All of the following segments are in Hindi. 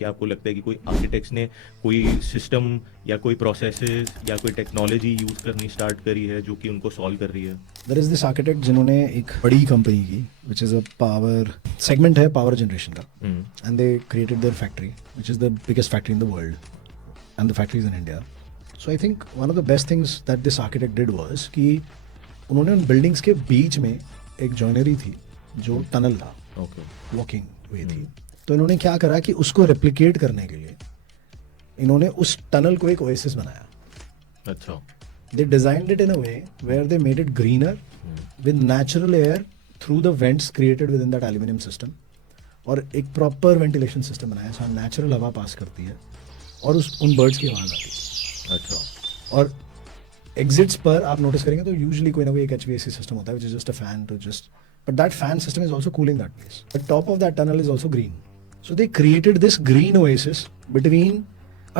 क्या आपको लगता है कि कोई आर्किटेक्ट्स ने कोई सिस्टम या कोई प्रोसेसेस या कोई टेक्नोलॉजी यूज़ करनी स्टार्ट करी है जो कि उनको सॉल्व कर रही है? देयर इज दिस आर्किटेक्ट जिन्होंने एक बड़ी कंपनी की which is a power segment है पावर जनरेशन का, and they created their factory which is the biggest factory in the world and the factories in India. So I think one of the best things that this architect did was कि उन्होंने उन बिल्डिंग्स के बीच में एक जॉइनरी थी जो टनल था, वॉकिंग वे थी. तो इन्होंने क्या करा कि उसको रेप्लिकेट करने के लिए इन्होंने उस टनल को एक ओएसिस बनाया. अच्छा. They designed it in a way where they made it greener with natural air through the vents created within that aluminum system. और एक प्रॉपर वेंटिलेशन सिस्टम बनाया जहाँ नेचुरल हवा पास करती है और उन बर्ड्स की आवाज़ आती है. अच्छा. और एग्जिट्स पर आप नोटिस करेंगे तो यूजुअली कोई ना कोई एक HVAC सिस्टम होता है which is just a fan to just, but that fan system is also cooling that place. The top of that tunnel is also green. So they created this green oasis between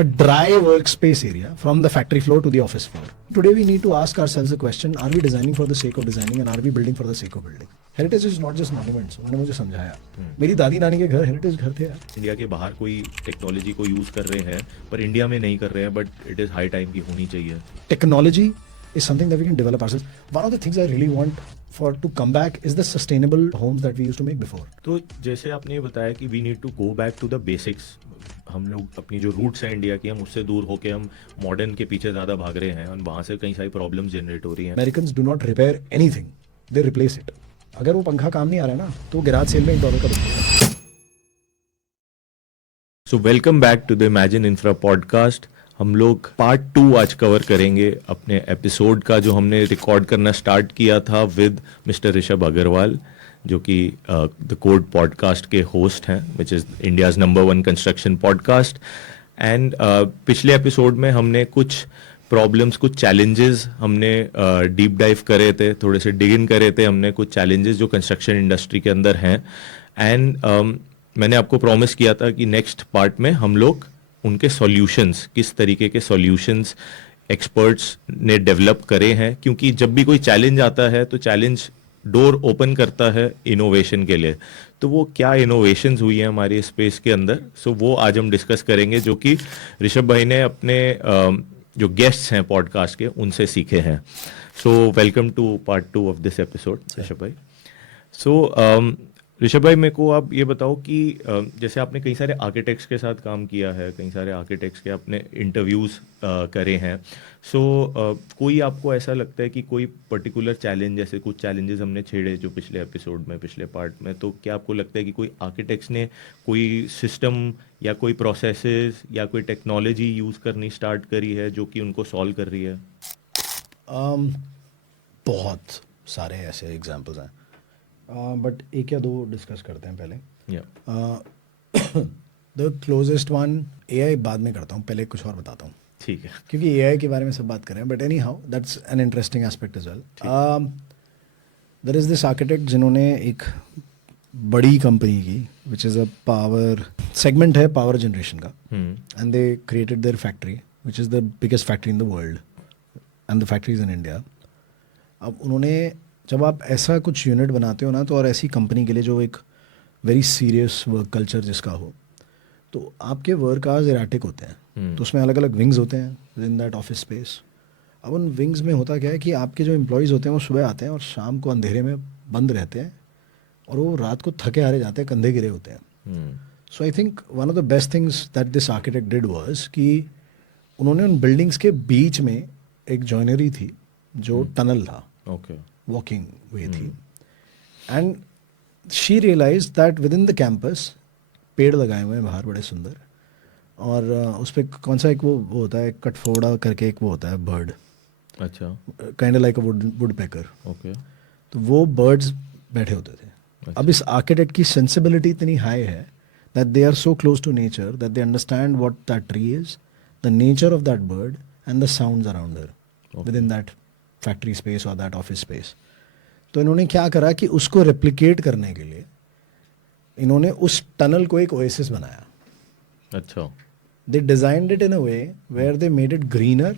a dry workspace area from the factory floor to the office floor. Today we need to ask ourselves the question, are we designing for the sake of designing and are we building for the sake of building? Heritage is not just monuments. उन्होंने मुझे समझाया. मेरी दादी नानी के घर हेरिटेज घर थे यार. इंडिया के बाहर कोई टेक्नोलॉजी को यूज़ कर रहे हैं पर इंडिया में नहीं कर रहे हैं, but it is high time की होनी चाहिए. Technology is something that we can develop ourselves. One of the things I really want for to come back is the sustainable homes that we used to make before. तो जैसे आपने ये बताया कि we need to go back to the basics. हम लोग अपनी जो रूट्स हैं इंडिया की, हम उससे दूर होके हम मॉडर्न के पीछे ज़्यादा भाग रहे हैं और वहाँ से कई सारी प्रॉब्लम्स जनरेट हो रही हैं. Americans do not repair anything, they replace it. अगर वो पंखा काम नहीं आ रहा है ना तो गैराज सेल में $1 का बिकेगा. So welcome back to the Imagine Infra podcast. हम लोग पार्ट 2 आज कवर करेंगे अपने एपिसोड का, जो हमने रिकॉर्ड करना स्टार्ट किया था विद मिस्टर ऋषभ अग्रवाल, जो कि द कोड पॉडकास्ट के होस्ट हैं, which is India's number 1 construction podcast. And पिछले एपिसोड में हमने कुछ प्रॉब्लम्स, कुछ चैलेंजेस हमने डीप डाइव करे थे, थोड़े से डिग इन करे थे हमने कुछ चैलेंजेस जो कंस्ट्रक्शन इंडस्ट्री के अंदर हैं. एंड मैंने आपको प्रॉमिस किया था कि नेक्स्ट पार्ट में हम लोग उनके सॉल्यूशंस, किस तरीके के सॉल्यूशंस एक्सपर्ट्स ने डेवलप करे हैं, क्योंकि जब भी कोई चैलेंज आता है तो चैलेंज डोर ओपन करता है इनोवेशन के लिए. तो वो क्या इनोवेशंस हुई हैं हमारी स्पेस के अंदर, सो वो आज हम डिस्कस करेंगे, जो कि ऋषभ भाई ने अपने जो गेस्ट्स हैं पॉडकास्ट के उनसे सीखे हैं. So welcome to part 2 of this episode Rishabh भाई. सो ऋषभ भाई, मेरे को आप ये बताओ कि जैसे आपने कई सारे आर्किटेक्ट्स के साथ काम किया है, कई सारे आर्किटेक्ट्स के आपने इंटरव्यूज़ करे हैं. सो कोई आपको ऐसा लगता है कि कोई पर्टिकुलर चैलेंज, जैसे कुछ चैलेंजेस हमने छेड़े जो पिछले एपिसोड में, पिछले पार्ट में, तो क्या आपको लगता है कि कोई आर्किटेक्ट्स ने कोई सिस्टम या कोई प्रोसेसेस या कोई टेक्नोलॉजी यूज़ करनी स्टार्ट करी है जो कि उनको सॉल्व कर रही है? बहुत सारे ऐसे एग्जाम्पल्स हैं, बट एक या दो डिस्कस करते हैं पहले. द क्लोजेस्ट वन AI बाद में करता हूँ, पहले कुछ और बताता हूँ. ठीक है. क्योंकि AI के बारे में सब बात कर रहे हैं, but anyhow that's an interesting aspect as well. There is this architect जिन्होंने एक बड़ी कंपनी की which is a power segment है पावर जनरेशन का, and they created their factory which is the biggest factory in the world and the factories in India. अब उन्होंने, जब आप ऐसा कुछ यूनिट बनाते हो ना, तो और ऐसी कंपनी के लिए जो एक वेरी सीरियस वर्क कल्चर जिसका हो, तो आपके वर्क आवर्स इराटिक होते हैं. तो उसमें अलग अलग विंग्स होते हैं with in that office space. अब उन विंग्स में होता क्या है कि आपके जो एम्प्लॉयज़ होते हैं वो सुबह आते हैं और शाम को अंधेरे में बंद रहते हैं और वो रात को थके हारे जाते हैं, कंधे गिरे होते हैं. So I think one of the best things that this architect did was कि उन्होंने उन बिल्डिंग्स के बीच में एक जॉइनरी थी जो टनल था, वॉकिंग वे थी. And she realise that within the campus पेड़ लगाए हुए हैं बाहर बड़े सुंदर, और उस पर कौन सा एक वो होता है, कटफोड़ा करके एक वो होता है बर्ड, अच्छा, kind of like a would picker. Okay. तो वो बर्ड्स बैठे होते थे. अच्छा. अब इस आर्किटेक्ट की सेंसिबिलिटी इतनी हाई है that they are so close to nature that they understand what that tree is, the nature of that bird and the sounds around there within that factory space और दैट ऑफिस स्पेस. तो इन्होंने क्या करा कि उसको रेप्लिकेट करने के लिए इन्होंने उस टनल को एक ओएसिस बनाया. अच्छा. They designed it in a way where they made it greener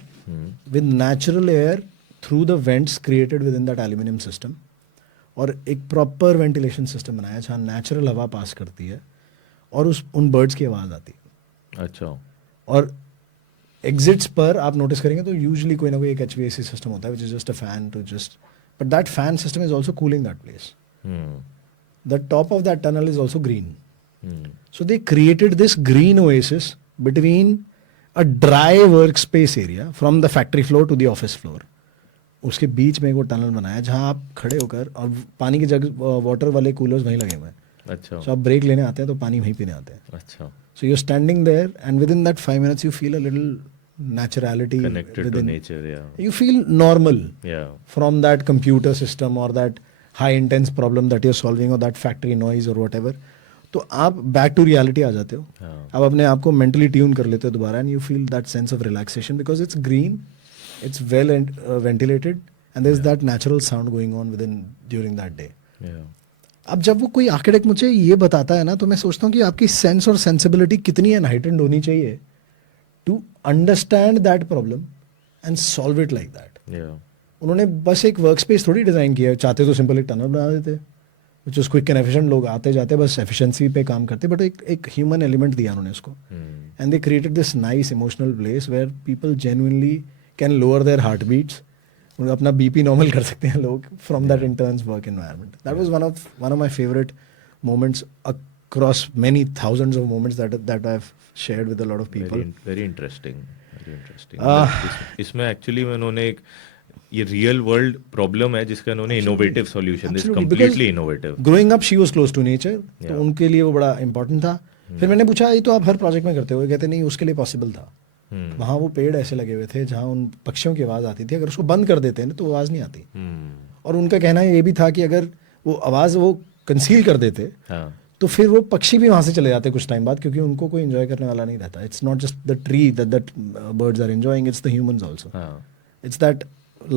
with natural air through the vents created within that aluminium system. और एक प्रॉपर वेंटिलेशन सिस्टम बनाया जहाँ नेचुरल हवा पास करती है और उन बर्ड्स की आवाज़ आती है. अच्छा. और एग्जिट्स पर आप नोटिस करेंगे तो यूजुअली कोई ना कोई एक HVAC सिस्टम होता है which is just a fan to just, but that fan system is also cooling that place. Hmm. The top of that tunnel is also green. Hmm. So they created this green oasis between a dry workspace area from the factory floor to the office floor. उसके बीच में वो टनल बनाया जहाँ आप खड़े होकर, और पानी की जग वाटर वाले कूलर्स वहीं लगे हुए हैं. अच्छा. So आप ब्रेक लेने आते हैं तो पानी वहीं पीने आते हैं. अच्छा. So you're standing there and within that 5 minutes you feel a little naturality. Connected to nature. Yeah. You feel normal Yeah. from that computer system or that high intense problem that you're solving or that factory noise or whatever. तो आप बैक टू रियलिटी आ जाते हो. हाँ. आप अपने आप को मेंटली ट्यून कर लेते हो दोबारा and you feel that sense of relaxation because it's green, it's well ventilated and there is that natural sound going on within during that day. Yeah. अब जब वो कोई आर्किटेक्ट मुझे ये बताता है ना तो मैं सोचता हूँ कि आपकी सेंस और सेंसिबिलिटी कितनी एनहाइटेंड होनी चाहिए to understand that problem and solve it like that. Yeah. उन्होंने बस एक वर्क स्पेस थोड़ी डिज़ाइन किया है. चाहते तो सिंपल एक टनल बना देते which is quick and efficient, लोग आते जाते बस एफिशिएंसी पे काम करते, बट एक ह्यूमन एलिमेंट दिया उन्होंने उसको. Hmm. And they created this nice emotional place where people genuinely can lower their heart beats, अपना बीपी नॉर्मल कर सकते हैं लोग from that intense work environment. That was one of my favourite moments across many thousands of moments that I've shared with a lot of people. Very interesting. Very interesting. Ah. इसमें एक्चुअली में उन्होंने एक ये रियल वर्ल्ड प्रॉब्लम है जिसका उन्होंने innovative solution, this Absolutely, completely because innovative. Growing up, she was close to nature, तो Yeah. उनके लिए वो बड़ा इंपॉर्टेंट था. फिर मैंने पूछा ये तो आप हर प्रोजेक्ट में करते हो, कहते नहीं उसके लिए पॉसिबल था. वहाँ वो पेड़ ऐसे लगे हुए थे जहाँ उन पक्षियों की आवाज़ आती थी, अगर उसको बंद कर देते हैं ना तो आवाज़ नहीं आती. और उनका कहना ये भी था कि अगर वो आवाज़ वो कंसील कर देते हाँ. तो फिर वो पक्षी भी वहाँ से चले जाते कुछ टाइम बाद, क्योंकि उनको कोई एंजॉय करने वाला नहीं रहता. It's not just the tree that birds are enjoying, it's the humans also. हाँ. It's that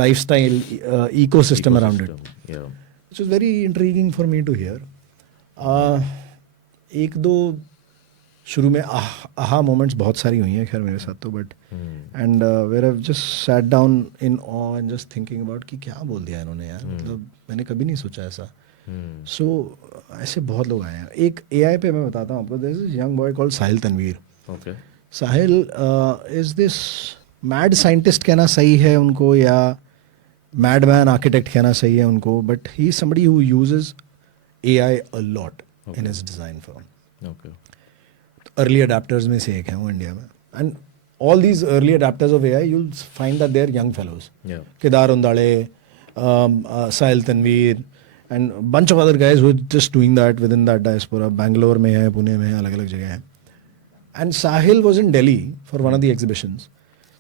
lifestyle ecosystem around it, Yeah. which was very intriguing for me to hear. एक दो शुरू में आहा मोमेंट्स बहुत सारी हुई हैं खैर मेरे साथ तो, but and where I just sat down in awe and just thinking about कि क्या बोल दिया इन्होंने यार, मतलब मैंने कभी नहीं सोचा ऐसा. सो ऐसे बहुत लोग आए हैं. एक AI पे मैं बताता हूँ आपको, there is this young boy called Sahil Tanveer. Okay. Sahil is this mad scientist कहना सही है उनको या मैडमैन आर्किटेक्ट कहना सही है उनको, but he is somebody who uses AI a lot in his design firm. Okay. Early adapters में से एक है वो इंडिया में, and all these early adapters of AI you'll find that they're young fellows. Yeah. Kedar Undale, Sahil Tanveer, and bunch of other guys who are just doing that within that diaspora. Bangalore में है, पुणे में है, अलग अलग जगह है. And Sahil was in Delhi for one of the exhibitions.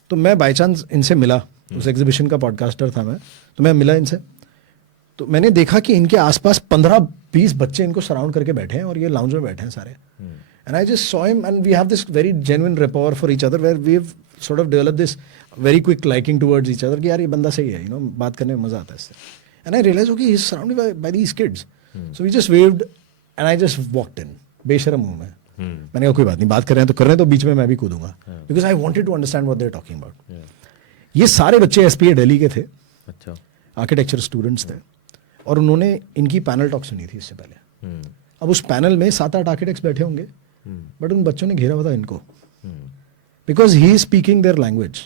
तो मैं बाई चांस इनसे मिला, उस एग्जीबिशन का पॉडकास्टर था मैं, तो मैं मिला इनसे. तो मैंने देखा कि इनके आसपास 15-20 बच्चे इनको सराउंड करके बैठे हैं और ये लाउंज में बैठे हैं सारे. And I just saw him and we have this very genuine rapport for each other where we've sort of developed this very quick liking towards each other कि यार ये बंदा सही है, you know, बात करने में मजा आता है इससे. And I realized okay he's surrounded by these kids. So we just waved and I just walked in बेशर्म हूँ मैं. मैंने कहा कोई बात नहीं, बात कर रहे हैं तो कर रहे हैं, तो बीच में मैं भी कूदूंगा because I wanted to understand what they're talking about. ये सारे बच्चे SPA दिल्ली के थे, अच्छा. आर्किटेक्चर स्टूडेंट्स थे, और उन्होंने इनकी पैनल टॉक सुनी थी इससे पहले. अब उस पैनल में 7-8 आर्किटेक्ट्स बैठे होंगे, बट उन बच्चों ने घेरा हुआ था इनको because he is speaking their language.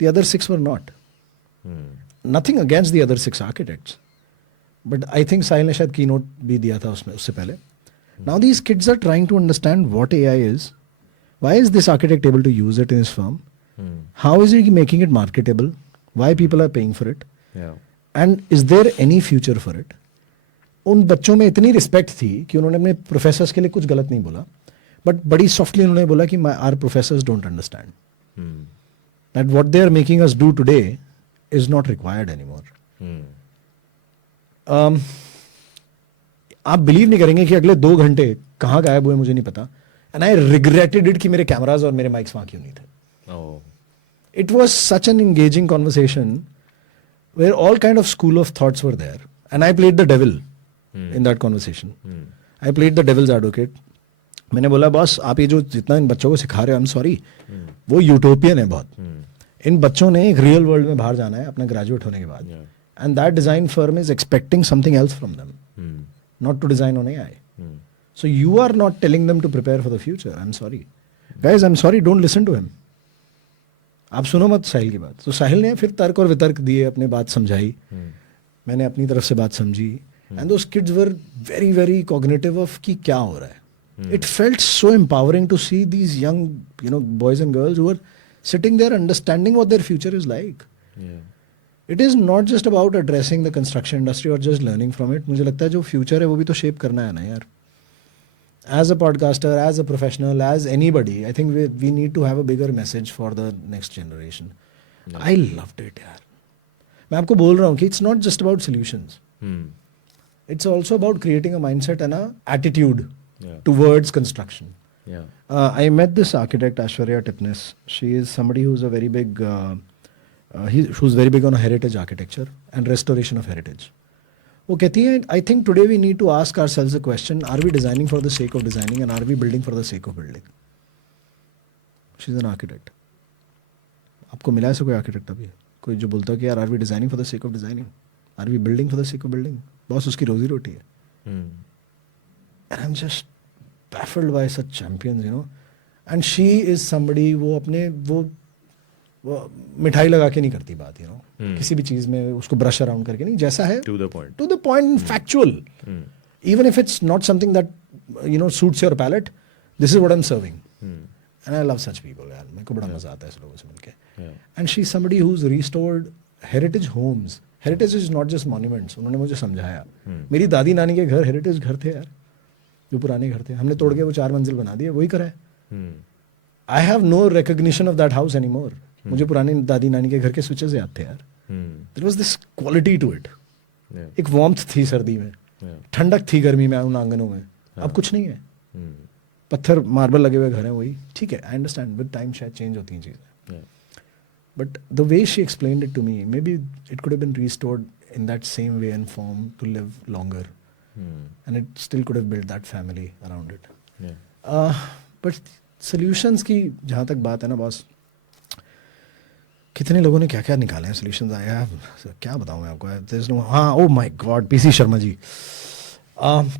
The other 6 were not. Nothing against the other 6 architects, but I think Sahil ने शायद की नोट भी दिया था उसमें उससे पहले. Now these kids are trying to understand what AI is, why is this architect able to use it in his firm, how is he making it marketable, why people are paying for it, and is there any future for it. उन बच्चों में इतनी रिस्पेक्ट थी कि उन्होंने अपने प्रोफेसर्स के लिए कुछ गलत नहीं बोला, बट बड़ी सॉफ्टली उन्होंने बोला कि our professors don't understand that what they are making us do today is not required anymore. आप बिलीव नहीं करेंगे कि अगले 2 घंटे कहाँ गायब हुए मुझे नहीं पता, एंड आई रिग्रेटेड इट कि मेरे कैमराज और मेरे माइक्स वहाँ क्यों नहीं थे. It was such an engaging conversation where all kind of school of thoughts were there, and I played the devil in that conversation. I played the devil's advocate. मैंने बोला बॉस आप ये जो जितना इन बच्चों को सिखा रहे हो, आई एम सॉरी, वो यूटोपियन है बहुत. इन बच्चों ने एक रियल वर्ल्ड में बाहर जाना है अपना ग्रेजुएट होने के बाद, and that design firm is expecting something else from them, not to design on AI. So you are not telling them to prepare for the future. I'm sorry. Guys I am sorry, don't listen to him. आप सुनो मत साहिल की बात. तो साहिल ने फिर तर्क और वितर्क दिए, अपने बात समझाई, मैंने अपनी तरफ से बात समझी. And those kids were very very cognitive of कि क्या हो रहा है. It felt so empowering to see these young, boys and girls who are sitting there understanding what their future is like. Yeah. It is not just about addressing the construction industry or just learning from it. मुझे लगता है जो future है वो भी तो shape करना है ना यार. As a podcaster, as a professional, as anybody, I think we need to have a bigger message for the next generation. Yeah. I loved it यार. मैं आपको बोल रहा हूँ कि it's not just about solutions. It's also about creating a mindset and a attitude. Yeah. Towards construction. Yeah. I met this architect Aishwarya Tipnis. She is somebody who's a very big, who's very big on heritage architecture and restoration of heritage. वो कहती है, I think today we need to ask ourselves a question: Are we designing for the sake of designing, and are we building for the sake of building? She's an architect. आपको मिला ऐसा कोई architect अभी? कोई जो बोलता है कि यार, are we designing for the sake of designing? Are we building for the sake of building? Boss उसकी रोजी रोटी है. And I'm just baffled by such champions, And she is somebody, वो मिठाई लगा के नहीं करती बात, किसी भी चीज में उसको ब्रश अराउंड करके नहीं, जैसा है To the point. factual. Even if it's not something that suits your palate, this is what I'm serving. And I love such people, यार. मेरे को बड़ा मजा आता है ऐसे लोगों से मिलके. And she's somebody who's restored heritage homes. Heritage is not just monuments. उन्होंने मुझे समझाया. मेरी दादी नानी के घर हेरिटेज घर थे यार, जो पुराने घर थे, हमने तोड़ के वो 4 मंजिल बना दिए, वही करा है. I have no recognition of that house any more. मुझे पुरानी दादी नानी के घर के स्विचेस याद थे यार. There was this quality to it. एक वार्मथ थी सर्दी में, ठंडक थी गर्मी में उन आंगनों में. अब कुछ नहीं है, पत्थर मार्बल लगे हुए घर हैं, वही ठीक है. आई अंडरस्टैंड विद टाइम शायद चेंज होती हैं चीज़ें, but the way she explained it to me, maybe it could have been restored in that same way and form to live longer. And it still could have built that family around it. But solutions की जहाँ तक बात है ना बॉस, कितने लोगों ने क्या क्या निकाले हैं solutions. आया क्या बताऊँ मैं आपको. There's no, हाँ, oh my God, PC Sharma ji.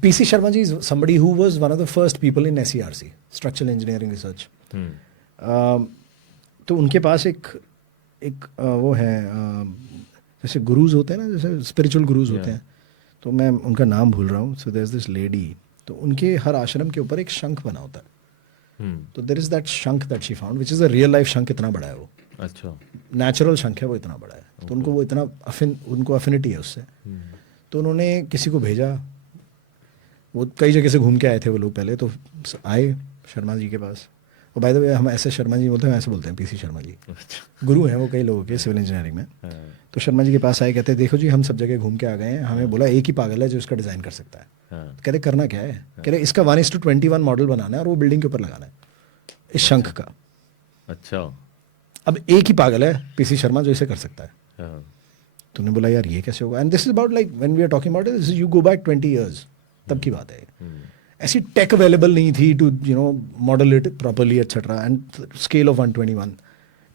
PC Sharma ji is somebody who was one of the first people in SERC, Structural Engineering Research. तो उनके पास एक वो है, जैसे गुरुज होते हैं ना, जैसे स्पिरिचुअल गुरुज होते हैं, तो मैं उनका नाम भूल रहा हूँ. So there is this lady, तो उनके हर आश्रम के ऊपर एक शंख बना होता है. तो देयर इज दैट शंख that she found, which is a real life शंख. इतना बड़ा है वो. अच्छा. नेचुरल शंख है वो, इतना बड़ा है. तो उनको वो इतना उनको अफिनिटी है उससे. तो उन्होंने किसी को भेजा, वो कई जगह से घूम के आए थे वो लोग पहले, तो आए शर्मा जी के पास. और बाय द वे हम ऐसे शर्मा जी बोलते हैं, ऐसे बोलते हैं पीसी शर्मा जी. गुरु हैं वो कई लोगों के सिविल इंजीनियरिंग में. तो शर्मा जी के पास आए, कहते हैं देखो जी हम सब जगह घूम के आ गए हैं, हमें बोला एक ही पागल है जो इसका डिज़ाइन कर सकता है. कहते करना क्या है, कह रहे इसका 1:21 मॉडल बनाना है और वो बिल्डिंग के ऊपर लगाना है, इस शंख का. अच्छा. अब एक ही पागल है पीसी शर्मा जो इसे कर सकता है. तुमने बोला यार ये कैसे होगा. And this is about like when we are talking about this, you go back 20 years, तब की बात है. ऐसी टेक अवेलेबल नहीं थी to model it properly etcetera. And scale of 1:21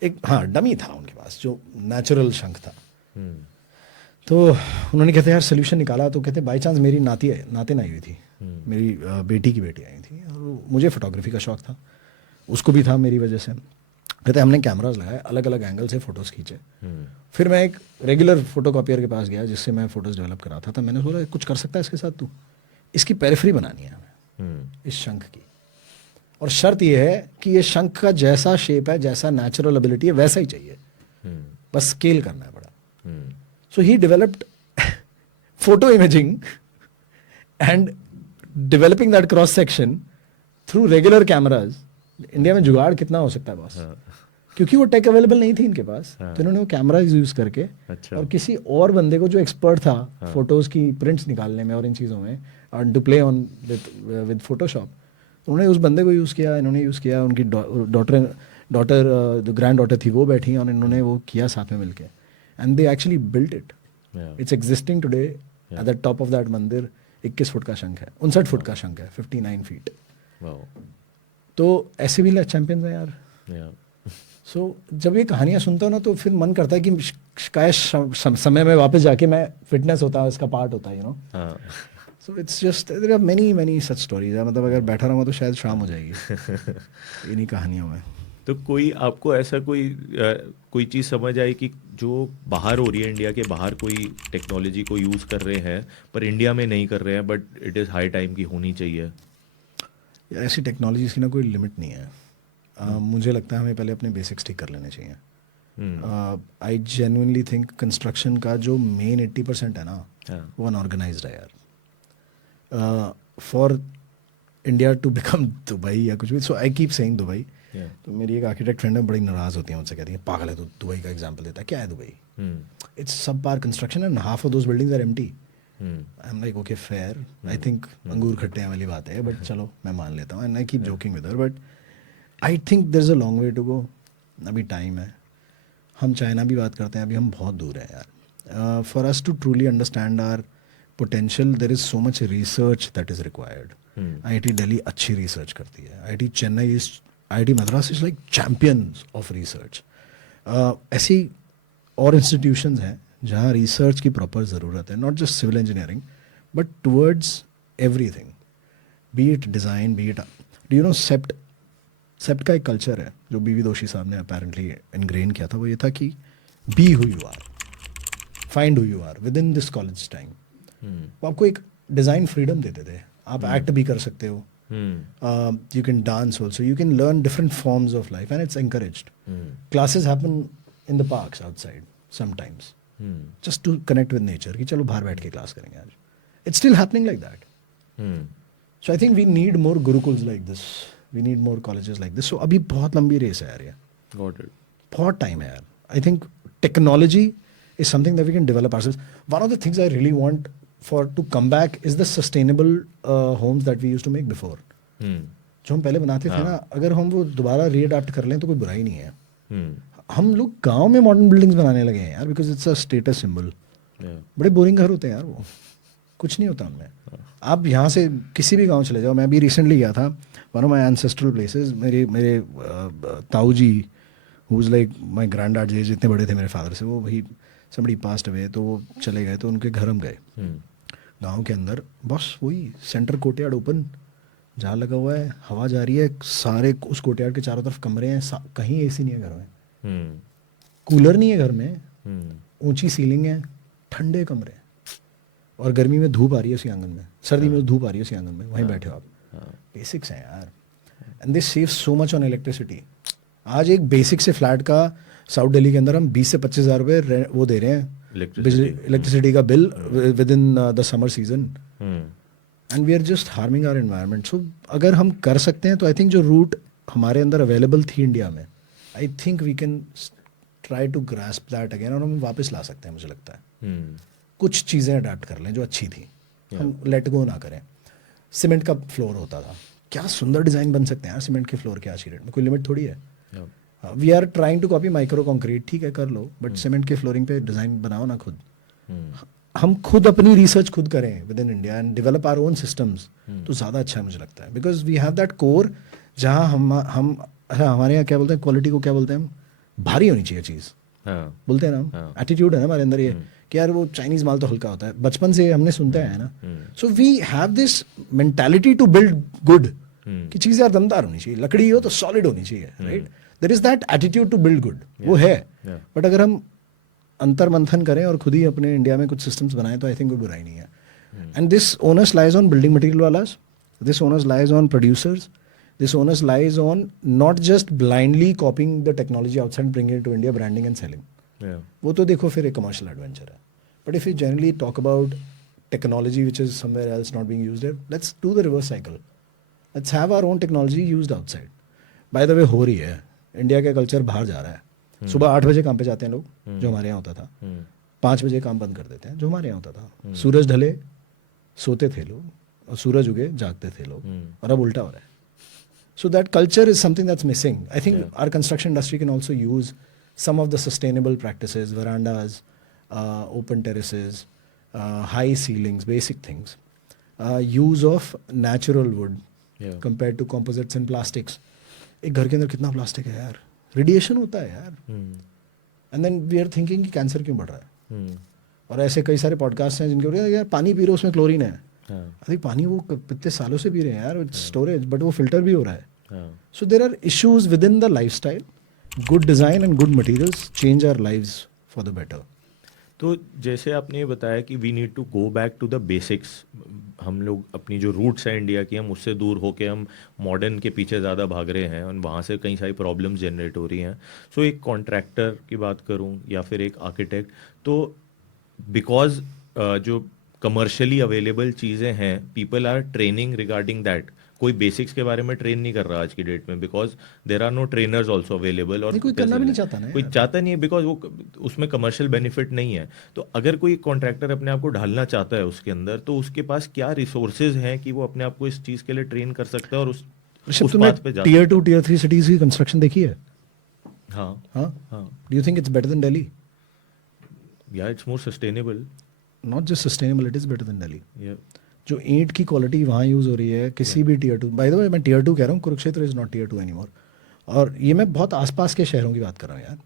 एक, हाँ, डमी था उनके पास जो नेचुरल शंख था. तो उन्होंने कहते यार सोल्यूशन निकाला. तो कहते बाई चांस मेरी नाते आई हुई थी, मेरी बेटी की बेटी आई थी, और मुझे फोटोग्राफी का शौक था, उसको भी था मेरी वजह से. कहते हमने कैमराज लगाए, अलग अलग एंगल से फ़ोटोज़ खींचे. फिर मैं एक रेगुलर फोटोकॉपियर के पास गया जिससे मैं फ़ोटोज़ डेवलप करा था. मैंने बोला कुछ कर सकता है इसके साथ तू, इसकी पेरिफेरी बनानी है हमें इस शंख की. और शर्त यह है कि ये शंख का जैसा शेप है, जैसा नेचुरल एबिलिटी है, वैसा ही चाहिए, बस स्केल करना है बड़ा. So he developed photo imaging and developing that cross section through regular cameras. India में जुगाड़ कितना हो सकता है बॉस, क्योंकि वो टेक अवेलेबल नहीं थी इनके पास. तो इन्होंने वो कैमराज यूज करके, और किसी और बंदे को जो एक्सपर्ट था फोटोज की प्रिंट्स निकालने में और इन चीज़ों में, और to play on with Photoshop, उन्होंने उस बंदे को यूज़ किया. इन्होंने यूज़ किया, उनकी डॉटर जो ग्रैंड डॉटर थी वो बैठी, और इन्होंने वो किया साथ में मिलके. And they actually built it. It's existing today at the top of that मंदिर. 21 फुट का शंख है, 59 फुट का शंख है, 59 फीट. तो ऐसे भी चैंपियंस हैं यार. सो जब ये कहानियाँ सुनता हूँ ना, तो फिर मन करता है कि काश समय में वापस जाके मैं फिटनेस होता है इसका पार्ट होता है, so it's just there are many such stories. मतलब अगर बैठा रहूँगा तो शायद शाम हो जाएगी इन्हीं कहानियों में। तो कोई आपको ऐसा कोई चीज़ समझ आई कि जो बाहर हो रही है, इंडिया के बाहर कोई टेक्नोलॉजी को यूज़ कर रहे हैं पर इंडिया में नहीं कर रहे हैं, but it is high time की होनी चाहिए? यार ऐसी टेक्नोलॉजीज़ की ना कोई लिमिट नहीं है। मुझे लगता है हमें पहले अपने बेसिक्स ठीक कर लेने चाहिए। आई जेन्युइनली थिंक कंस्ट्रक्शन का जो मेन 80% है ना, हाँ। वो अनऑर्गेनाइज्ड है यार। For India to become Dubai या कुछ भी, so I keep saying Dubai. Yeah. तो मेरी एक आर्किटेक्ट फ्रेंड है, बड़ी नाराज़ होती है मुझसे, कहती है पागल है तो दुबई का एग्जांपल देता है, क्या है Dubai? It's subpar construction and half of those buildings are empty. I am like okay fair, I think अंगूर खट्टे हैं वाली बात है, बट चलो मैं मान लेता हूँ and I keep joking with her, but I think there is a long way to go. अभी टाइम है। हम चाइना भी बात करते हैं, अभी हम बहुत दूर हैं यार। For us to truly understand our potential there is so much research that is required. IIT Delhi अच्छी रिसर्च करती है, IIT Chennai is IIT Madras is like champions of research. ऐसी और इंस्टीट्यूशंस हैं जहाँ रिसर्च की प्रॉपर ज़रूरत है, not just civil engineering but towards everything, be it design, be it, do you know CEPT का एक कल्चर है जो BV दोशी साहब ने अपेरेंटली इनग्रेन किया था। वो ये था कि be who you are, find who you are within this college time. वो आपको एक डिज़ाइन फ्रीडम देते थे, आप एक्ट भी कर सकते हो, you can dance also, you can learn different forms of life and it's encouraged. Classes happen in the parks outside sometimes, just to connect with nature, कि चलो बाहर बैठ के क्लास करेंगे आज। It's still happening like that. So I think we need more gurukuls like this, we need more colleges like this. So अभी बहुत लंबी रेस है यार ये, Got it. बहुत टाइम है यार। I think technology is something that we can develop ourselves. One of the things I really want for to come back is the sustainable homes that we used to make before. जो हम पहले बनाते थे ना, अगर हम वो दोबारा रीअडाप्ट कर लें तो कोई बुराई नहीं है। हम लोग गांव में मॉडर्न बिल्डिंग्स बनाने लगे हैं यार, because it's a status symbol. बड़े बोरिंग घर होते हैं यार, वो कुछ नहीं होता उनमें। आप यहाँ से किसी भी गांव चले जाओ, मैं भी रिसेंटली गया था one of my ancestral places. मेरे ताऊ जी who is like my granddad जे, जितने बड़े थे मेरे फादर से, वो वही समबडी पास्ट अवे, तो वो चले गए, तो उनके घर हम गए गाँव के अंदर। बस वही सेंटर कोर्टयार्ड ओपन, जहाँ लगा हुआ है, हवा जा रही है, सारे उस कोर्टयार्ड के चारों तरफ कमरे हैं, कहीं AC नहीं है घर में, कूलर नहीं है घर में, ऊंची सीलिंग है, ठंडे कमरे, और गर्मी में धूप आ रही है उसी आंगन में, सर्दी में धूप आ रही है उसी आंगन में, वहीं बैठे हो आप। बेसिक्स हैं यार, and this save so much on electricity. आज एक बेसिक से फ्लैट का साउथ दिल्ली के अंदर हम 20 से 25 हज़ार रुपये वो दे रहे हैं इलेक्ट्रिसिटी का bill within the summer season, and we are just harming our environment. So अगर हम कर सकते हैं तो आई थिंक जो रूट हमारे अंदर अवेलेबल थी इंडिया में, I think we can try to grasp that again, और हम वापस ला सकते हैं। मुझे लगता है कुछ चीज़ें अडेप्ट कर लें जो अच्छी थी, हम लेट गो ना करें। सीमेंट का फ्लोर होता था, क्या सुंदर डिज़ाइन बन सकते हैं यार सीमेंट के फ्लोर के आज की डेट में, कोई लिमिट थोड़ी है। We are trying to copy micro concrete, ठीक है कर लो, बट सीमेंट के फ्लोरिंग पे डिज़ाइन बनाओ ना खुद। हम खुद अपनी रिसर्च खुद करें within India and develop our own systems, तो ज़्यादा अच्छा है मुझे लगता है, because we have that core जहाँ हम हमारे यहाँ क्या बोलते हैं, क्वालिटी को क्या बोलते हैं हम, भारी होनी चाहिए चीज़, बोलते हैं ना हम, एटीट्यूड है ना हमारे अंदर ये कि यार वो चाइनीज़ माल तो हल्का होता है, बचपन से हमने सुनते हैं ना। So we have this mentality to build good, कि चीज़ यार दमदार होनी चाहिए, लकड़ी हो तो सॉलिड होनी चाहिए, right. There is that attitude to build good, वो है। बट अगर हम अंतर मंथन करें और खुद ही अपने इंडिया में कुछ सिस्टम्स बनाएं तो आई थिंक कोई बुराई नहीं है। And this onus lies on building material वालास, this onus lies on producers, this onus lies on not just blindly copying the technology outside, bringing it to India, branding and selling. वो तो देखो फिर एक कमर्शियल एडवेंचर है, but if you generally talk about technology which is somewhere else not being used, let's do the reverse cycle, let's have our own technology used outside. By the way हो रही है, इंडिया का कल्चर बाहर जा रहा है। सुबह 8 बजे काम पे जाते हैं लोग, जो हमारे यहाँ होता था, 5 बजे काम बंद कर देते हैं, जो हमारे यहाँ होता था। सूरज ढले सोते थे लोग, और सूरज उगे जागते थे लोग, और अब उल्टा हो रहा है। So that culture is something that's missing. I think our construction industry can also use some of the sustainable practices, verandas, open terraces, high ceilings, basic things, use of natural wood compared to composites and plastics. एक घर के अंदर कितना प्लास्टिक है यार, रेडिएशन होता है यार, and then we are thinking कि कैंसर क्यों बढ़ रहा है। और ऐसे कई सारे पॉडकास्ट हैं जिनके यार पानी पी रहे हो उसमें क्लोरीन है, हाँ, अरे पानी वो कितने सालों से पी रहे हैं यार, स्टोरेज, बट वो फिल्टर भी हो रहा है. हाँ. So there are issues within the lifestyle. Good design and good materials change our lives for the better. तो जैसे आपने ये बताया कि we need to go back to the basics, हम लोग अपनी जो रूट्स हैं इंडिया की, हम उससे दूर होके हम मॉडर्न के पीछे ज़्यादा भाग रहे हैं और वहाँ से कई सारी प्रॉब्लम्स जनरेट हो रही हैं. सो एक कॉन्ट्रैक्टर की बात करूँ या फिर एक आर्किटेक्ट, तो बिकॉज जो कमर्शियली अवेलेबल चीज़ें हैं, people are training regarding that. कोई बेसिक्स के बारे में ट्रेन नहीं कर रहा आज की डेट में, because there are no trainers also available. और नहीं, कोई करना भी नहीं चाहता ना कोई यार. चाहता नहीं है, बिकॉज वो उसमें कमर्शियल बेनिफिट नहीं है. तो अगर कोई कॉन्ट्रैक्टर अपने आप को ढालना चाहता है उसके अंदर, तो उसके पास क्या रिसोर्सेज हैं कि वो अपने आप को इस चीज़ के लिए ट्रेन कर सकता है और उस तुमने पाथ पे जा टियर 2 टियर 3 सिटीज की कंस्ट्रक्शन देखी है? हाँ. हाँ. हाँ. Do you think it's better than Delhi? या it's more sustainable. Not just sustainable, it is better than Delhi. Yeah. जो ईंट की क्वालिटी वहाँ यूज़ हो रही है किसी भी टियर 2, बाय द वे मैं टियर 2 कह रहा हूँ, Kurukshetra is not tier 2 anymore. और ये मैं बहुत आसपास के शहरों की बात कर रहा हूँ यार.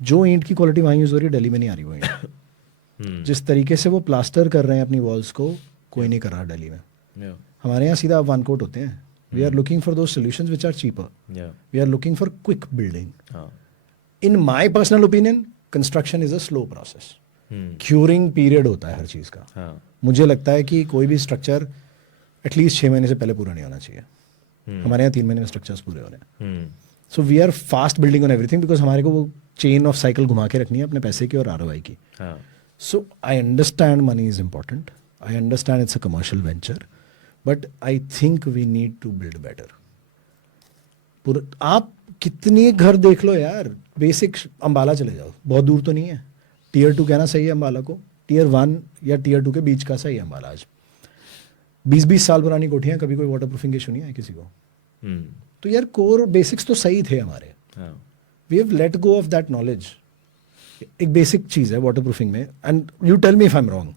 जो ईंट की क्वालिटी वहाँ यूज़ हो रही है दिल्ली में नहीं आ रही वो ईंट. जिस तरीके से वो प्लास्टर कर रहे हैं अपनी वॉल्स को, कोई नहीं कर रहा दिल्ली में. या. हमारे यहाँ सीधा वन कोट होते हैं. We are looking for those solutions which are cheaper. Yeah. We are looking for quick building. हाँ. In my personal opinion construction is a slow process. Curing period होता है हर चीज़ का. हाँ. मुझे लगता है कि कोई भी स्ट्रक्चर एटलीस्ट 6 महीने से पहले पूरा नहीं होना चाहिए. हमारे यहाँ 3 महीने में स्ट्रक्चर्स पूरे हो रहे हैं. So we are fast building on everything because हमारे को वो चेन ऑफ साइकिल घुमा के रखनी है अपने पैसे की और ROI की. हाँ. So I understand money is important, I understand it's a commercial venture, but I think we need to build better. आप कितने घर देख लो यार, बेसिक अंबाला चले जाओ, बहुत दूर तो नहीं है. टियर 2 कहना सही है अंबाला को, टियर 1 या टियर 2 के बीच का सही है अंबाला. आज 20-20 साल पुरानी कोठियाँ, कभी कोई वाटर प्रूफिंग इशू नहीं है किसी को. तो यार कोर बेसिक्स तो सही थे हमारे. We have let go of that knowledge. एक बेसिक चीज़ है वाटर प्रूफिंग में, and you tell me if I am wrong.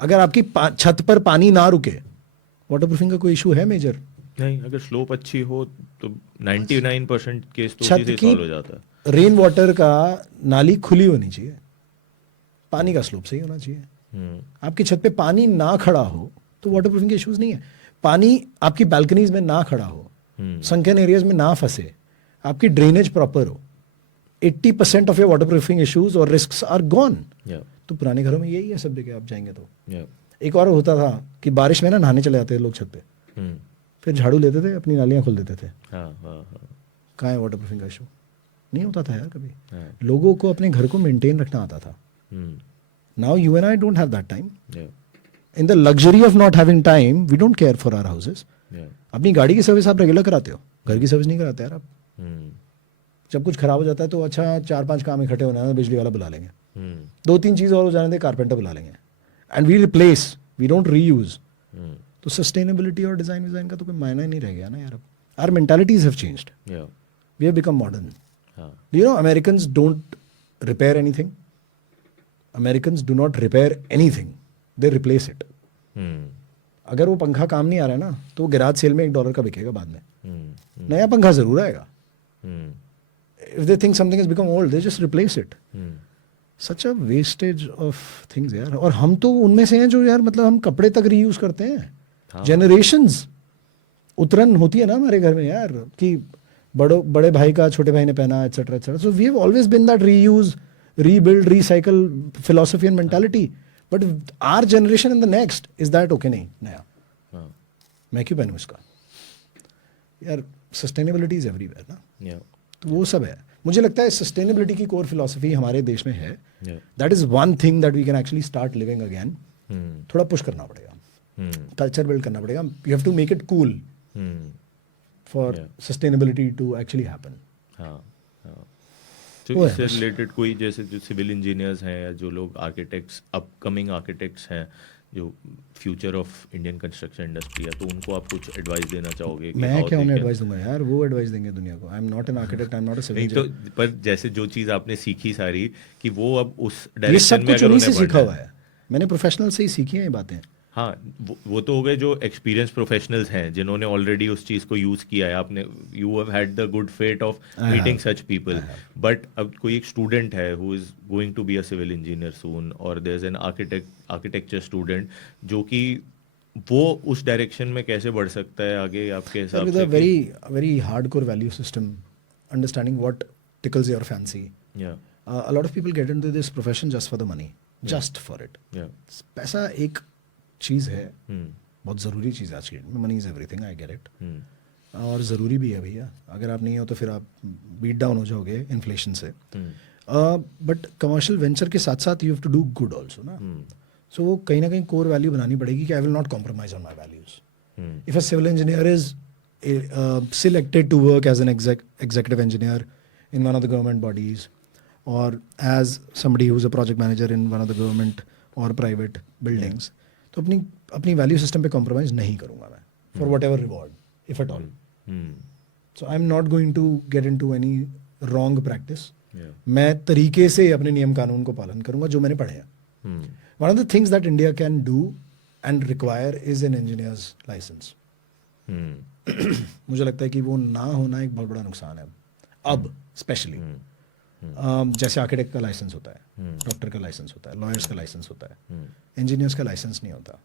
अगर आपकी छत पर पानी ना रुके, वाटर प्रूफिंग का कोई इशू है मेजर? नहीं. अगर स्लोप अच्छी हो तो 99% केस तो छत उसी से की सॉल्व हो जाता है. रेन वाटर का नाली खुली होनी चाहिए, पानी का स्लोप सही होना चाहिए. आपकी छत पे पानी ना खड़ा हो तो वाटर प्रूफिंग के इश्यूज नहीं है. पानी आपकी बालकनीज में ना खड़ा हो, संकन एरियाज में ना फंसे, आपकी ड्रेनेज प्रॉपर हो, 80% of your water proofing issues और रिस्क्स आर गॉन. तो पुराने घरों में यही है सब जगह आप जाएंगे तो. एक और होता था कि बारिश में ना नहाने चले जाते थे लोग छत पे, फिर झाड़ू लेते थे, अपनी नालियां खोल देते थे. कहाँ है वाटर प्रूफिंग का इशू? नहीं होता था यार कभी. लोगों को अपने घर को मेंटेन रखना आता था. Now you and I don't have that time. In the luxury of not having time we don't care for our houses. अपनी गाड़ी की सर्विस आप रेगुलर कराते हो, घर की सर्विस नहीं कराते यार आप. जब कुछ खराब हो जाता है तो अच्छा 4-5 काम इकट्ठे होना है, बिजली वाला बुला लेंगे, 2-3 चीज़ और हो जाने दे, कारपेंटर बुला लेंगे, and we replace, we don't reuse. तो सस्टेनेबिलिटी और डिजाइन का तो कोई मायना ही नहीं रह गया ना यार. अब our mentalities have changed, we have become modern. Do you know Americans don't repair anything. Americans do not repair anything, they replace it. अगर वो पंखा काम नहीं आ रहा है ना तो गैराज सेल में $1 का बिकेगा बाद में. नया पंखा जरूर आएगा. If they think something has become old, they just replace it. Such a wastage of things यार. और हम तो उनमें से हैं जो यार मतलब हम कपड़े तक रीयूज करते हैं. Generations उतरन होती है ना हमारे घर में यार कि बड़े भाई का छोटे भाई ने पहना, etc etc. So we have always been that reuse, rebuild, recycle philosophy and mentality. But our generation and the next is that okay नहीं नया, मैं क्यों पहनूं इसका यार. सस्टेनेबिलिटी इज एवरीवेयर ना. तो वो सब है. मुझे लगता है सस्टेनेबिलिटी की कोर फिलॉसफी हमारे देश में है. That is one thing that we can actually start living again. थोड़ा पुश करना पड़ेगा, कल्चर बिल्ड करना पड़ेगा. You have to make it cool for sustainability to actually happen. तो इससे रिलेटेड कोई जैसे जो सिविल इंजीनियर्स हैं या जो लोग आर्किटेक्ट्स, अपकमिंग आर्किटेक्ट्स हैं जो future of Indian construction industry है, तो उनको आप कुछ एडवाइस देना चाहोगे? मैं क्या उन्हें एडवाइस दूंगा यार, वो एडवाइस देंगे दुनिया को. I am not an architect, I am not a civil engineer. तो पर जैसे जो चीज़ आपने सीखी सारी कि वो अब उस ये डायरेक्शन सब में कुछ अगर उन्हीं से उन्हें सीखा बढ़ना हुआ है. मैंने प्रोफेशनल से ही सीखी हैं ये बातें. हाँ, वो तो हो गए जो एक्सपीरियंस प्रोफेशनल्स हैं जिन्होंने ऑलरेडी उस चीज़ को यूज़ किया है. आपने you have had the good fate of meeting such people. But अब कोई एक स्टूडेंट है who is going to be a civil engineer soon, और there is an architecture student जो कि वो उस डायरेक्शन में कैसे बढ़ सकता है आगे आपके Sir, हिसाब with से a very hardcore value system, understanding what tickles your fancy. या A lot of people get into this profession just for the money, just for it. या पैसा एक चीज़ है, बहुत ज़रूरी चीज़ है आज की डेट में. Money is everything, I get it. और ज़रूरी भी है भैया. अगर आप नहीं हो तो फिर आप बीट डाउन हो जाओगे इन्फ्लेशन से. बट कमर्शियल वेंचर के साथ साथ you have to do good also ना. सो वो कहीं ना कहीं कोर वैल्यू बनानी पड़ेगी कि I will not compromise on my values. If a civil engineer is selected to work as an executive engineer in one of the government bodies, or as somebody who's a project manager in one of the government or private buildings, तो अपनी value system पे compromise नहीं करूँगा मैं for whatever reward, if at all. So I'm not going to get into any wrong practice. मैं तरीके से अपने नियम कानून को पालन करूँगा जो मैंने पढ़े हैं. One of the things that India can do and require is an engineer's license. मुझे लगता है कि वो ना होना एक बहुत बड़ा नुकसान है अब स्पेशली. जैसे आर्किटेक्ट का लाइसेंस होता है, डॉक्टर का लाइसेंस होता है, लॉयर्स का लाइसेंस होता है, इंजीनियर्स का लाइसेंस नहीं होता.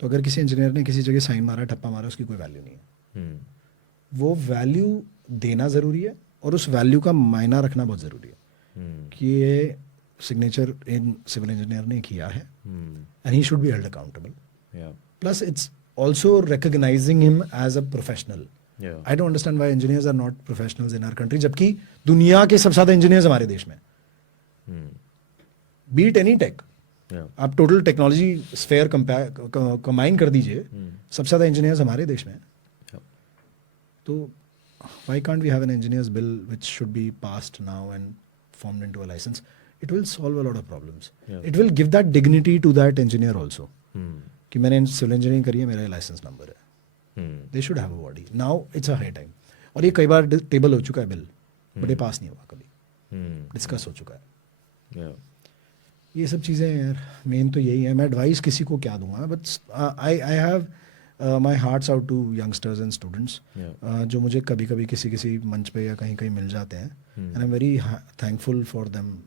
तो अगर किसी इंजीनियर ने किसी जगह साइन मारा, ठप्पा मारा, उसकी कोई वैल्यू नहीं है. वो वैल्यू देना ज़रूरी है और उस वैल्यू का मायना रखना बहुत ज़रूरी है कि ये सिग्नेचर इन सिविल इंजीनियर ने किया है and he should be held accountable. Plus it's also recognizing him as a professional. I don't understand why engineers are not professionals in our country, जबकि दुनिया के सबसे ज़्यादा इंजीनियर्स हमारे देश में. Beat any tech. आप टोटल टेक्नोलॉजी स्फेयर कंबाइन कर दीजिए, सबसे ज़्यादा इंजीनियर्स हमारे देश में हैं. तो why can't we have an engineers bill which should be passed now and formed into a license? It will solve a lot of problems. It will give that dignity to that engineer also. कि मैंने सिविल इंजीनियरिंग करी है, मेरा लाइसेंस नंबर है. They should have a body. Now it's a high time. और ये कई बार टेबल हो चुका है बिल, बट ये पास नहीं हुआ कभी. डिस्कस हो चुका है. ये सब चीज़ें यार, मेन तो यही है. मैं एडवाइस किसी को क्या दूंगा, but I have my hearts out to youngsters and students जो मुझे कभी कभी किसी मंच पे या कहीं कहीं मिल जाते हैं. And I am very thankful for them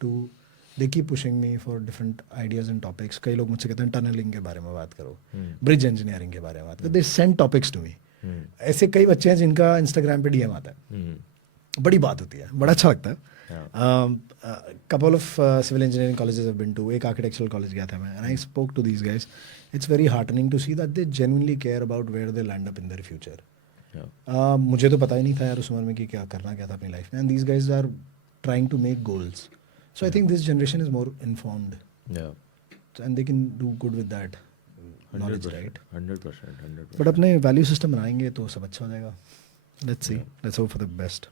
to they keep pushing me for different ideas and topics. कई लोग मुझसे कहते हैं टनलिंग के बारे में बात करो, ब्रिज इंजीनियरिंग के बारे में बात करो. They send topics to me. ऐसे कई बच्चे हैं जिनका इंस्टाग्राम पे डीएम आता है. बड़ी बात होती है, बड़ा अच्छा लगता है. couple of civil engineering colleges I've been to. एक architectural college गया था मैं, and I spoke to these guys. It's very heartening to see that they genuinely care about where they'll end up in their future. मुझे तो पता ही नहीं था यार उस उम्र में कि क्या करना क्या था अपनी लाइफ में. And these guys are trying to make goals. So I think this generation is more informed. And they can do good with that knowledge, right? 100%. But अपने value system बनाएंगे तो सब अच्छा हो जाएगा. Let's see. Let's hope for the best.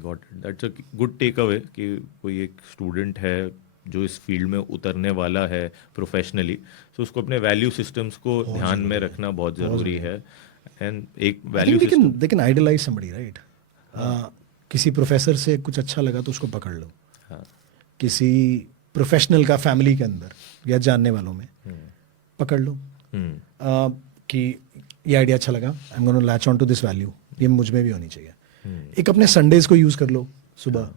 Got it. That's a good takeaway कि कोई एक स्टूडेंट है जो इस फील्ड में उतरने वाला है प्रोफेशनली, तो उसको अपने वैल्यू सिस्टम्स को ध्यान में रखना बहुत ज़रूरी है. एंड एक value system they can idolize somebody, right? किसी प्रोफेसर से कुछ अच्छा लगा तो उसको पकड़ लो. किसी प्रोफेशनल का फैमिली के अंदर या जानने वालों में पकड़ लो कि ये आइडिया अच्छा लगा, I am gonna latch on to this value, ये मुझ में भी होनी चाहिए. एक अपने संडेज को यूज कर लो सुबह.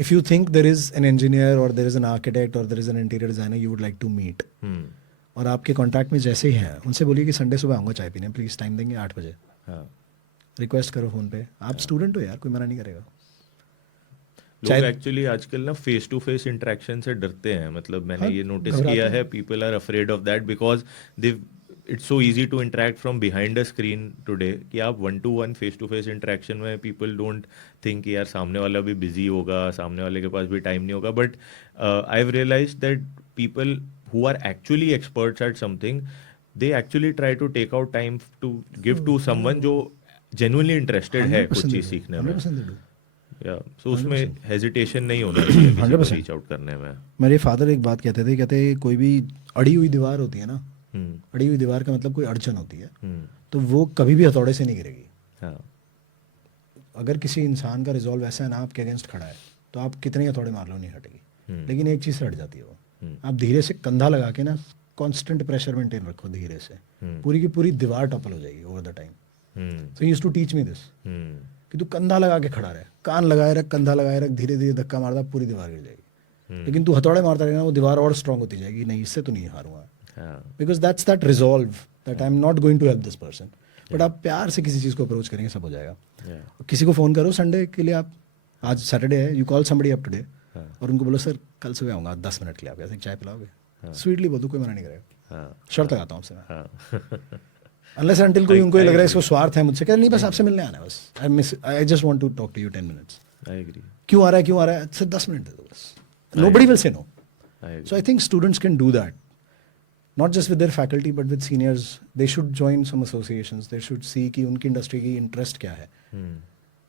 If you think there is an engineer और देर इज एन आर्किटेक्ट और there is an interior designer you would like to meet, और आपके कॉन्टैक्ट में जैसे ही हैं उनसे बोलिए कि संडे सुबह आऊँगा चाय पीने, प्लीज टाइम देंगे 8 बजे. रिक्वेस्ट करो फोन पे. आप स्टूडेंट हो यार, कोई मना नहीं करेगा. लोग एक्चुअली आजकल ना फेस टू फेस इंटरेक्शन से डरते हैं. मतलब मैंने ये नोटिस किया है, people are afraid of that because they it's so easy to interact from behind a screen today कि आप 1-to-1 face to face interaction में पीपल डोंट थिंक कि यार सामने वाला भी बिजी होगा, सामने वाले के पास भी टाइम नहीं होगा. But I have realize that people who are actually experts at something they actually try to take out time to give to someone जो जेन्युइनली इंटरेस्टेड है कुछ चीज़ सीखने में. सो उसमें हेजिटेशन नहीं होना चाहिए किसी को रीच आउट करने में. मेरे फादर एक बात कहते कोई भी अड़ी हुई दीवार होती है ना, अड़ी हुई दीवार का मतलब कोई अड़चन होती है, तो वो कभी भी हथौड़े से नहीं गिरेगी. अगर किसी इंसान का रिजॉल्व ऐसा है ना आपके अगेंस्ट खड़ा है तो आप कितने हथौड़े मार लो नहीं हटेगी. लेकिन एक चीज़ से हट जाती है वो, आप धीरे से कंधा लगा के ना कांस्टेंट प्रेशर मेंटेन रखो धीरे से, पूरी की पूरी दीवार टॉपल हो जाएगी over the time. So he used to teach me this कि तू कंधा लगा के खड़ा रहे, कान लगाए रख, कंधा लगाए रख, धीरे धीरे धक्का मारता पूरी दीवार गिर जाएगी. लेकिन तू हथौड़े मारता रहेगा वो दीवार और स्ट्रांग होती जाएगी. नहीं, इससे तो नहीं हारूंगा. हाँ, because that's that resolve that I am not going to help this person, but आप प्यार से किसी चीज़ को अप्रोच करेंगे सब हो जाएगा. yeah, किसी को फ़ोन करो संडे के लिए, आप आज सैटरडे है, you call somebody up today हाँ, और उनको बोलो सर कल सुबह आऊँगा 10 मिनट के लिए, आप ऐसे चाय पिलाओगे, स्वीटली बोल दो, कोई मना नहीं करेगा. हाँ, शर्त लगाता हूँ आपसे मैं, हाँ. अनलेस अंटिल कोई उनको ये लग रहा है इसको agree. स्वार्थ है मुझसे, कहते नहीं बस आपसे मिलने आना है, बस I just want to talk to you 10 minutes. I agree. क्यों आ रहा है, सर 10 मिनट दे दो बस. Nobody will say no. I agree. So I think students can do that, not just with their faculty but with seniors. They should join some associations. They should see कि उनकी इंडस्ट्री की इंटरेस्ट क्या है.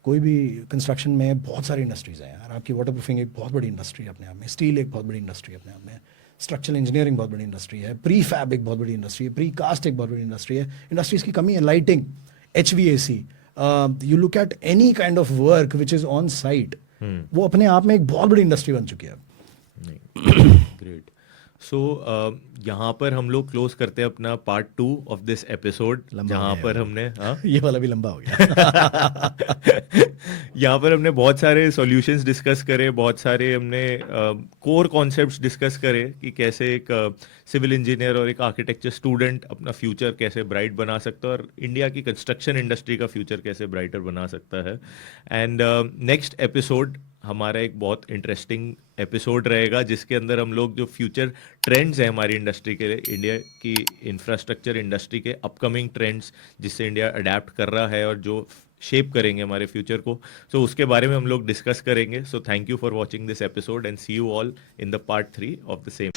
कोई भी कंस्ट्रक्शन में बहुत सारी इंडस्ट्रीज हैं यार. आपकी वाटर प्रूफिंग एक बहुत बड़ी इंडस्ट्री है अपने आप में, स्टील एक बहुत बड़ी इंडस्ट्री है अपने आप में, स्ट्रक्चरल इंजीनियरिंग बहुत बड़ी इंडस्ट्री है, प्री फैब एक बहुत बड़ी इंडस्ट्री है, प्री कास्ट एक बहुत बड़ी इंडस्ट्री है. इंडस्ट्रीज की कमी है. Lighting, HVAC, you look at any kind of work which is on site, वो अपने आप में एक बहुत बड़ी इंडस्ट्री बन चुकी है. ग्रेट. सो यहाँ पर हम लोग क्लोज करते हैं अपना पार्ट 2 ऑफ दिस एपिसोड, लंबा हो जहाँ गया पर है। हमने ये वाला भी लंबा हो गया. यहाँ पर हमने बहुत सारे सॉल्यूशंस डिस्कस करे, बहुत सारे हमने कोर कॉन्सेप्ट्स डिस्कस करे कि कैसे एक सिविल इंजीनियर और एक आर्किटेक्चर स्टूडेंट अपना फ्यूचर कैसे ब्राइट बना सकता है और इंडिया की कंस्ट्रक्शन इंडस्ट्री का फ्यूचर कैसे ब्राइटर बना सकता है. एंड नेक्स्ट एपिसोड हमारा एक बहुत इंटरेस्टिंग एपिसोड रहेगा जिसके अंदर हम लोग जो फ्यूचर ट्रेंड्स हैं हमारी इंडस्ट्री के लिए, इंडिया की इंफ्रास्ट्रक्चर इंडस्ट्री के अपकमिंग ट्रेंड्स जिससे इंडिया अडेप्ट कर रहा है और जो शेप करेंगे हमारे फ्यूचर को, सो उसके बारे में हम लोग डिस्कस करेंगे. So thank you for watching this episode and see you all in the part 3 of the same.